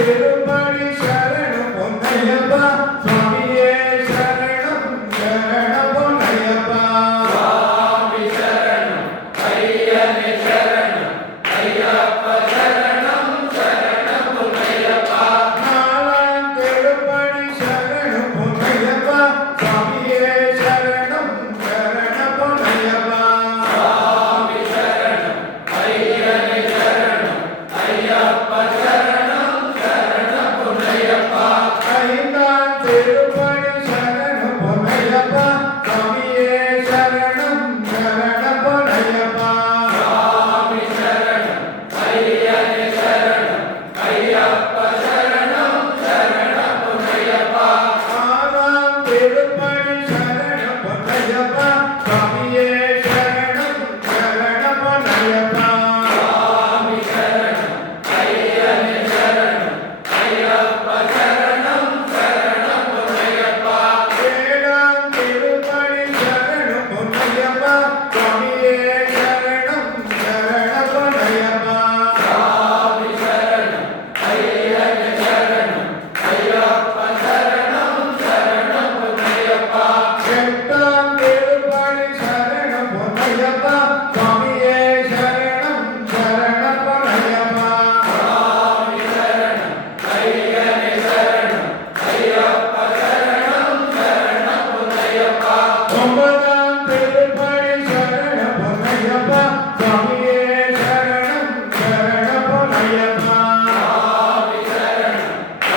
திருப்படி சரணம் பொன்னையப்பா சுவாமியே சரணம் சரணம் பொன்னையப்பா சுவாமி சரணம் ஐயனே சரணம் ஐயப்ப சரணம் சரணம் பொன்னையப்பா நாலாம் திருப்படி சரணம் பொன்னையப்பா சுவாமியே சரணம் சரணம் பொன்னையப்பா சுவாமி சரணம் ஐயனே சரணம் ஐயப்ப சரணம் சரணம் பொன்னையப்பா ஐந்தாம் திருப்படி சரணம் பொன்னையப்பா சுவாமியே சரணம் சரணம் பொன்னையப்பா சுவாமி சரணம் ஐயனே சரணம் ஐயப்ப சரணம் சரணம் பொன்னையப்பா ஆறாம் திருப்படி சரணம் பொன்னையப்பா சுவாமியே சரணம் சரணம் பொன்னையப்பா சுவாமி சரணம் ஐயனே சரணம் ஐயப்ப சரணம் சரணம் பொன்னையப்பா ஏழாம் திருப்படி சரணம் பொன்னையப்பா சுவாமியே சரணம் சரணம் பொன்னையப்பா சுவாமி சரணம் ஐயனே சரணம் ஐயப்ப சரணம் சரணம் பொன்னையப்பா எட்டாம் திருப்படி சரணம் பொன்னையப்பா சுவாமியே சரணம் சரணம் பொன்னையப்பா சுவாமி சரணம் ஐயனே சரணம் ஐயப்ப சரணம் சரணம் பொன்னையப்பா ஒன்பதாம் திருப்படி சரணம் பொன்னையப்பா சுவாமியே சரணம் சரணம் பொன்னையப்பா சுவாமி சரணம்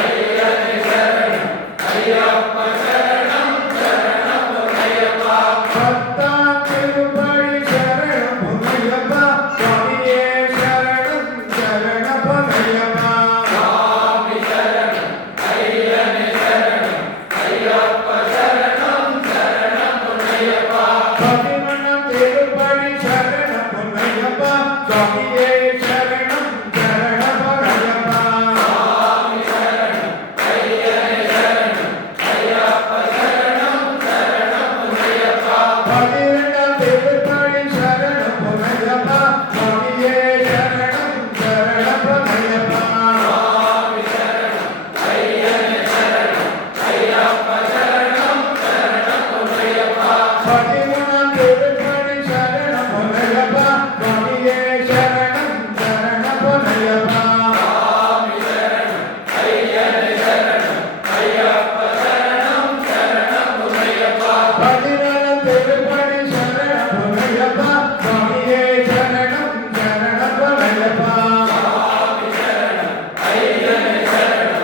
ஐயனே சரணம் ஐயப்ப சரணம் சரணம் பொன்னையப்பா பத்தாம் திருப்படி சரணம் பொன்னையப்பா சுவாமியே சரணம் சரணம் பொன்னையப்பா சுவாமி சரணம் ஐயனே சரணம் ஐயப்ப சரணம் சரணம் பொன்னையப்பா பதினொன்றாம் திருப்படி சரணம் பொன்னையப்பா சுவாமியே சரணம் சரணம் பொன்னையப்பா சுவாமி சரணம் ஐயனே சரணம் ஐயப்ப சரணம் சரணம் பொன்னையப்பா பதினெட்டாம் திருப்படி சரணம் பொன்னையப்பா சுவாமியே சரணம் சரணம் பொன்னையப்பா சுவாமி சரணம் ஐயனே சரணம் ஐயப்ப சரணம் சரணம் பொன்னையப்பா பதிமூணாம் திருப்படி சரணம் பொன்னையப்பா சுவாமியே சரணம் சரணம் பொன்னையப்பா சுவாமி சரணம் ஐயனே சரணம் ஐயப்ப சரணம் சரணம் பொன்னையப்பா பதினாலாம் திருப்படி சரணம் பொன்னையப்பா சுவாமியே சரணம் சரணம் பொன்னையப்பா சுவாமி சரணம் ஐயனே சரணம்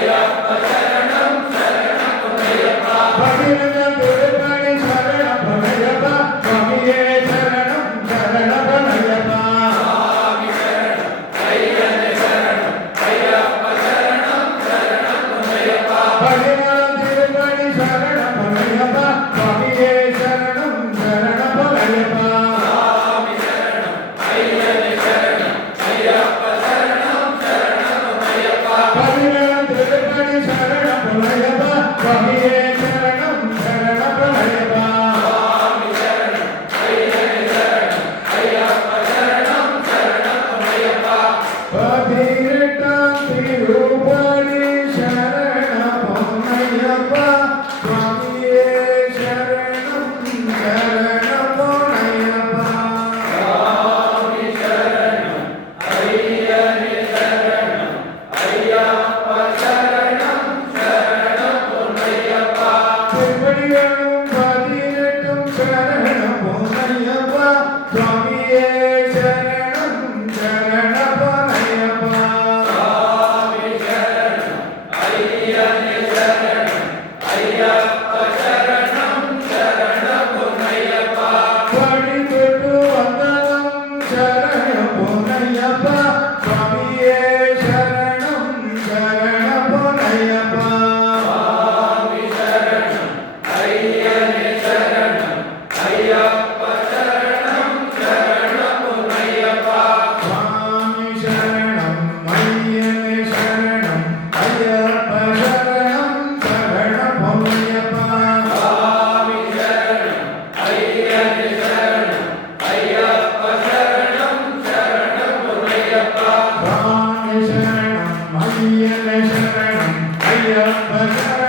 ஐயப்ப சரணம் சரணம் பொன்னையப்பா பதினஞ்சாம் திருப்படி சரணம் பொன்னையப்பா சுவாமியே சரணம் சரணம் பொன்னையப்பா சுவாமி சரணம் ஐயனே சரணம் ஐயப்ப சரணம் சரணம் பொன்னையப்பா பதினாலாம் திருப்படி சரணம் பொன்னையப்பா சுவாமியே சரணம் சரணம் பொன்னையப்பா சுவாமி சரணம் ஐயனே சரணம் ஐயப்ப சரணம் சரணம் பொன்னையப்பா பதினேழாம் திருப்படி சரணம் பொன்னையப்பா சுவாமியே சரணம் சரணம் பொன்னையப்பா சுவாமி சரணம் ஐயனே சரணம் ஐயப்ப சரணம் சரணம் பொன்னையப்பா பதினெட்டாம் திருப்படி சரணம் பொன்னையப்பா சுவாமியே சரணம் சரணம் பொன்னையப்பா சுவாமி சரணம் ஐயனே சரணம் ஐயப்ப ஐயனே சரணம் ஐயப்ப சரணம்